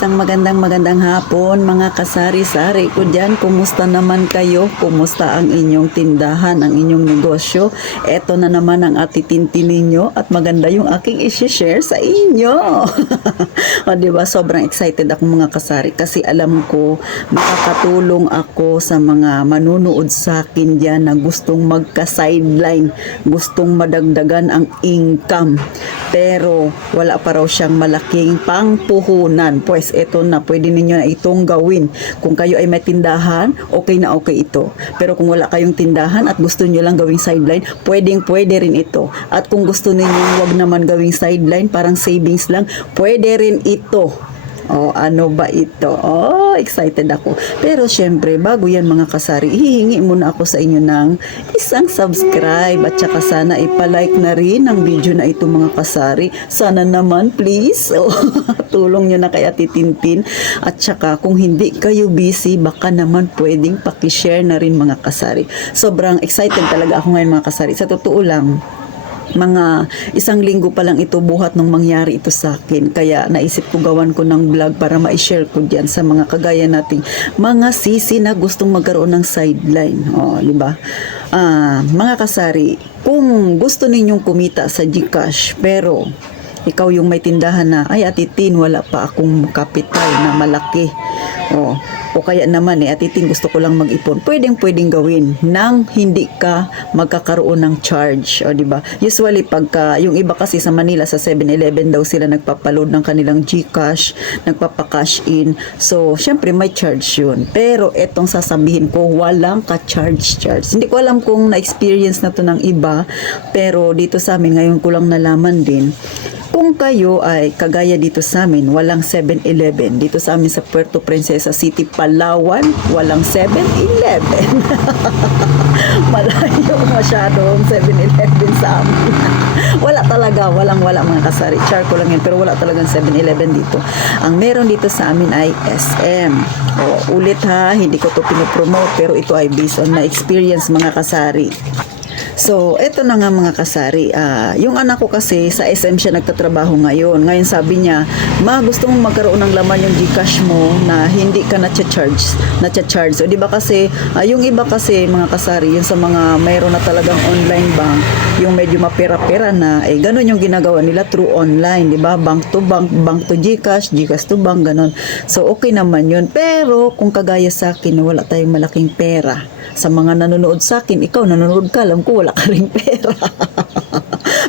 isang magandang hapon mga kasari-sari ko dyan. Kumusta naman kayo? Kumusta ang inyong tindahan, ang inyong negosyo? Eto na naman ang atitintin ninyo at maganda yung aking i-share sa inyo. O diba, sobrang excited ako mga kasari kasi alam ko makakatulong ako sa mga manunood sa akin dyan na gustong magka-sideline, gustong madagdagan ang income. Pero wala pa raw siyang malaking pangpuhunan. Pues ito na, pwede ninyo na itong gawin. Kung kayo ay may tindahan, okay na okay ito. Pero kung wala kayong tindahan at gusto nyo lang gawing sideline, pwede rin ito. At kung gusto ninyo wag naman gawing sideline, parang savings lang, pwede rin ito. Oh, ano ba ito? Oh, excited ako. Pero syempre, bago yan mga kasari, hihingi muna ako sa inyo ng isang subscribe at saka sana ipalike na rin ang video na ito mga kasari. Sana naman, please. Oh, tulong nyo na kay Ate Tintin. At saka kung hindi kayo busy, baka naman pwedeng pakishare na rin mga kasari. Sobrang excited talaga ako ngayon mga kasari. Sa totoo lang, mga isang linggo pa lang ito buhat nung mangyari ito sa akin. Kaya naisip ko gawan ko ng vlog para ma-share ko diyan sa mga kagaya nating mga sisi na gustong magkaroon ng sideline. Oh, di ba? Mga kasari, kung gusto ninyong kumita sa GCash pero ikaw yung may tindahan na, ay Ate Tin, wala pa akong kapital na malaki. O kaya naman Ate Tin, gusto ko lang mag-ipon. Pwedeng gawin nang hindi ka magkakaroon ng charge. O diba? Usually pagka, yung iba kasi sa Manila, sa 7-Eleven daw sila nagpapaload ng kanilang GCash, nagpapa-cash in. So, syempre may charge yun. Pero etong sasabihin ko, walang ka-charge. Hindi ko alam kung na-experience na to ng iba, pero dito sa amin, ngayon ko lang nalaman din. Kung kayo ay kagaya dito sa amin, walang 7-Eleven. Dito sa amin sa Puerto Princesa City, Palawan, walang 7-Eleven. Malayo masyado ang 7-Eleven sa amin. Wala talaga, wala mga kasari. Char ko lang yan, pero wala talagang 7-Eleven dito. Ang meron dito sa amin ay SM. Ulit ha, hindi ko to pinopromote, pero ito ay based on my experience mga kasari. So, eto na nga mga kasari. Yung anak ko kasi sa SM siya nagtatrabaho ngayon. Ngayon sabi niya, ma, gusto mong magkaroon ng laman yung GCash mo na hindi ka na-charge. So, di ba kasi, yung iba kasi mga kasari, yung sa mga mayroon na talagang online bank, yung medyo mapera-pera na, ganun yung ginagawa nila through online, di ba? Bank to bank, bank to GCash, GCash to bank, ganun. So, okay naman yun. Pero, kung kagaya sa akin na wala tayong malaking pera, sa mga nanonood sa akin, ikaw nanonood ka, alam ko wala ka ring pera.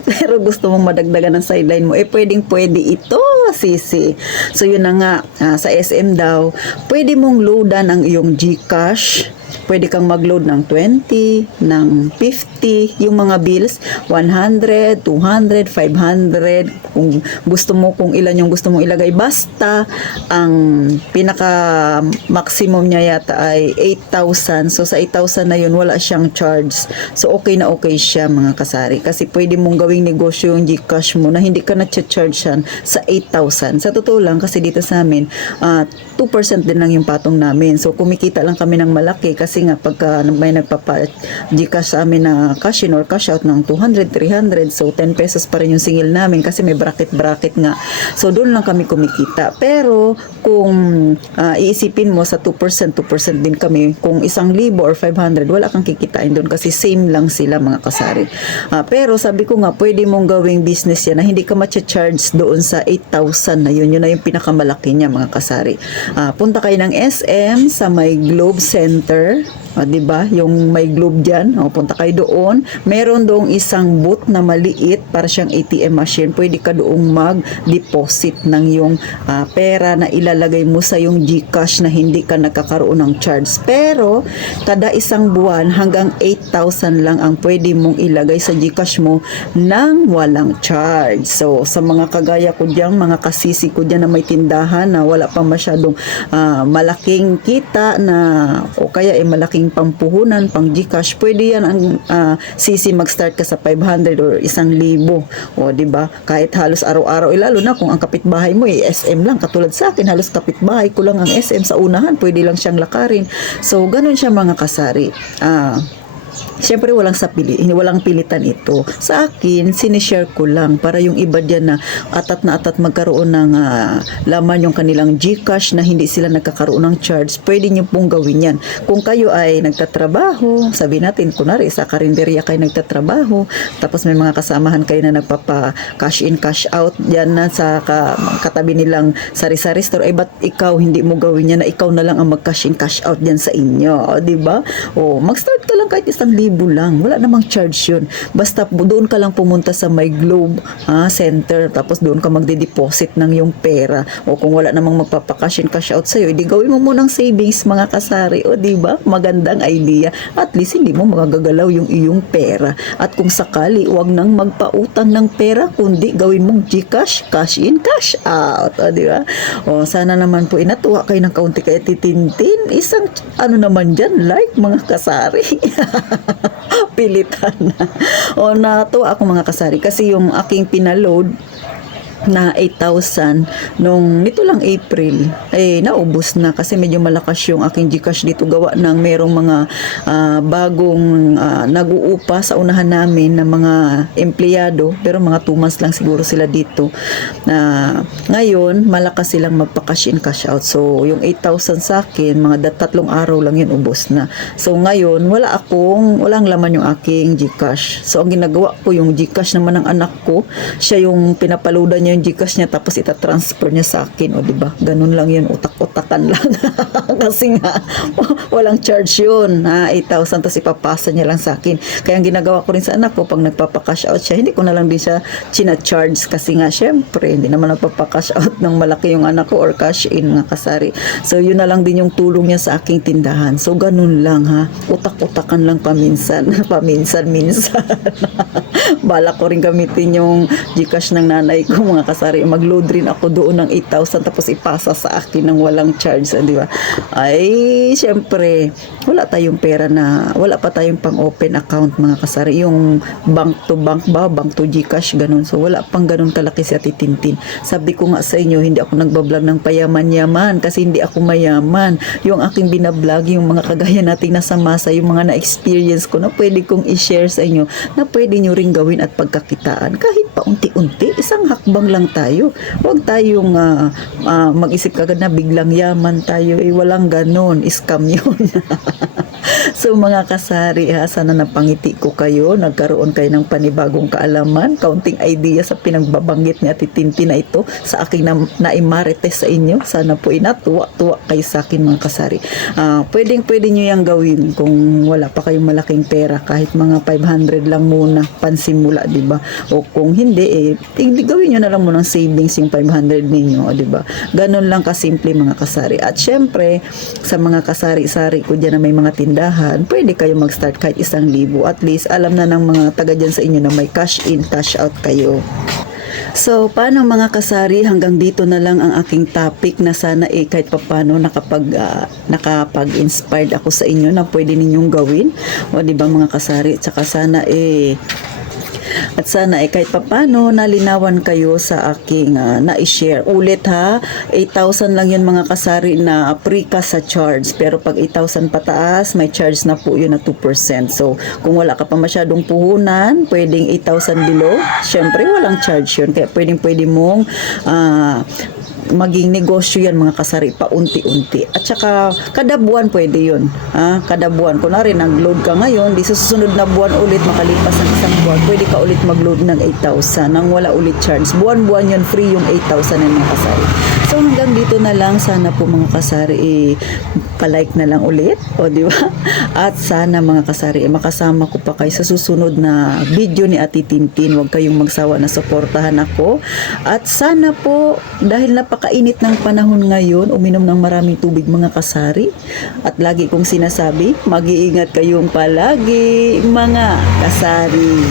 Pero gusto mong madagdagan ng sideline mo, pwede ito, sisi. So yun na nga, sa SM daw, pwede mong loadan ang iyong GCash. Pwede kang mag-load ng 20, ng 50, yung mga bills, 100, 200, 500, kung gusto mo, kung ilan yung gusto mong ilagay. Basta, ang pinaka-maximum niya yata ay 8,000. So, sa 8,000 na yun, wala siyang charge. So, okay na okay siya, mga kasari. Kasi pwede mong gawing negosyo yung GCash mo na hindi ka na-charge yan sa 8,000. Sa totoo lang, kasi dito sa amin, 2% din lang yung patong namin. So, kumikita lang kami ng malaki kasi nga pagka may nagpapa-GCash sa amin na cash in or cash out ng 200, 300, so 10 pesos pa rin yung singil namin kasi may bracket nga. So, doon lang kami kumikita. Pero, kung iisipin mo sa 2% din kami, kung 1,000 or 500, wala kang kikitain doon kasi same lang sila mga kasari. Pero, sabi ko nga, pwede mong gawing business yan na hindi ka matcha-charge doon sa 8,000 na yun. Yun na yung pinakamalaki niya mga kasari. Punta kayo ng SM sa may Globe Center. Diba? Yung may globe dyan. Punta kayo doon. Meron doong isang booth na maliit para siyang ATM machine. Pwede ka doong mag-deposit ng yung pera na ilalagay mo sa yung GCash na hindi ka nakakaroon ng charge. Pero, kada isang buwan hanggang 8,000 lang ang pwede mong ilagay sa GCash mo nang walang charge. So, sa mga kagaya ko dyan, mga kasisi ko dyan na may tindahan na wala pang masyadong malaking kita na o kaya malaking pampuhunan, pang GCash, pwede yan ang sisi mag-start ka sa 500 or 1,000. O, diba? Kahit halos araw-araw, lalo na kung ang kapitbahay mo SM lang, katulad sa akin, halos kapitbahay ko lang ang SM sa unahan, pwede lang siyang lakarin. So, ganun siya mga kasari. Siyempre walang pilitan ito. Sa akin, sinishare ko lang para yung iba diyan na atat magkaroon ng laman yung kanilang GCash na hindi sila nagkakaroon ng charge. Pwede niyo pong gawin yan. Kung kayo ay nagtatrabaho, sabi natin, kunwari sa karinderya kayo nagtatrabaho, tapos may mga kasamahan kayo na nagpapa cash in, cash out, yan na sa katabi nilang sari-sari store, ay ba't ikaw hindi mo gawin yan na ikaw na lang ang mag-cash in, cash out dyan sa inyo, o, diba? O, mag-start ka lang kahit 1,000 lang. Wala namang charge yun. Basta doon ka lang pumunta sa My Globe Center, tapos doon ka magde-deposit ng yung pera. O kung wala namang magpapa-cash in, cash out sa'yo, edi gawin mo munang savings, mga kasari. O diba? Magandang idea. At least hindi mo magagalaw yung iyong pera. At kung sakali, huwag nang magpautang ng pera, kundi gawin mong GCash, cash in, cash out. O diba? O sana naman po inatuwa kayo ng kaunti kay Titintin. Isang naman dyan, like mga kasari. Pilitan na. O natuwa ako mga kasari kasi yung aking pinaload na 8,000 nung nito lang April naubos na kasi medyo malakas yung aking GCash dito gawa ng merong mga bagong nag-uupa sa unahan namin na mga empleyado pero mga 2 months lang siguro sila dito ngayon malakas silang magpa-cash in cash out, so yung 8,000 sa akin mga 3 araw lang yun ubos na. So ngayon walang laman yung aking GCash, so ang ginagawa ko yung GCash naman ng anak ko, siya yung pinapaloadan niya yung GCash niya tapos ita-transfer niya sa akin, o diba? Ganun lang yun, utak-utakan lang. Kasi nga walang charge yun, 8,000 tapos ipapasa niya lang sa akin. Kaya ang ginagawa ko rin sa anak ko pag nagpapa-cash out siya, hindi ko na lang din siya china-charge kasi nga syempre hindi naman nagpapa-cash out ng malaki yung anak ko or cash in, mga kasari. So yun na lang din yung tulong niya sa aking tindahan. So ganun lang utak-utakan lang paminsan. Paminsan-minsan. Bala ko rin gamitin yung GCash ng nanay ko, mga kasari. Mag-load rin ako doon ng 8,000 tapos ipasa sa akin ng walang charge, di ba? Ay, syempre, wala tayong pera wala pa tayong pang-open account, mga kasari. Yung bank to bank ba, bank to GCash, ganun. So, wala pang ganun kalaki si Ate Tintin. Sabi ko nga sa inyo, hindi ako nagbablog ng payaman-yaman kasi hindi ako mayaman. Yung aking binablog, yung mga kagaya nating nasa masa, yung mga na-experience ko na pwede kong i-share sa inyo, na pwede nyo ring gawin at pagkakitaan. Kahit pa unti-unti, isang hakbang lang tayo. Huwag tayong mag-isip kagad na biglang yaman tayo. Walang ganon. Scam yun. So mga kasari, sana napangiti ko kayo, nagkaroon kayo ng panibagong kaalaman, kaunting idea sa pinagbabanggit ni Ate Tintin na ito sa aking naimarites sa inyo. Sana po inatuwa-tuwa kayo sa akin, mga kasari. Pwede nyo yung gawin kung wala pa kayong malaking pera, kahit mga 500 lang muna, pansimula, diba? O kung hindi, gawin nyo na lang muna ng savings yung 500 ninyo, diba? Ganon lang kasimple, mga kasari. At syempre, sa mga kasari-sari ko dyan na may mga tindahan, pwede kayo mag-start kahit 1,000. At least, alam na ng mga taga dyan sa inyo na may cash in, cash out kayo. So, paano mga kasari, hanggang dito na lang ang aking topic na sana kahit papano nakapag-inspired ako sa inyo na pwede ninyong gawin. O diba mga kasari, tsaka sana at sana kahit papano nalinawan kayo sa aking na-share. Ulit 8,000 lang yun, mga kasari, na free ka sa charge. Pero pag 8,000 pataas, may charge na po yun na 2%. So, kung wala ka pa masyadong puhunan, pwedeng 8,000 below, syempre walang charge yun. Kaya pwede mong maging negosyo yan, mga kasari, paunti-unti. At saka kada buwan pwede yun. Kada buwan, kunwari nag-load ka ngayon, di susunod na buwan ulit, makalipas ng isang buwan, pwede ka ulit mag-load ng 8,000 nang wala ulit charge. Buwan-buwan yun, free yung 8,000 ng mga kasari. So hanggang dito na lang, sana po mga kasari pa-like na lang ulit, o di ba? At sana mga kasari makasama ko pa kayo sa susunod na video ni Ate Tintin. Huwag kayong magsawa na suportahan ako. At sana po, dahil napakainit ng panahon ngayon, uminom ng maraming tubig, mga kasari. At lagi kong sinasabi, mag-iingat kayong palagi, mga kasari.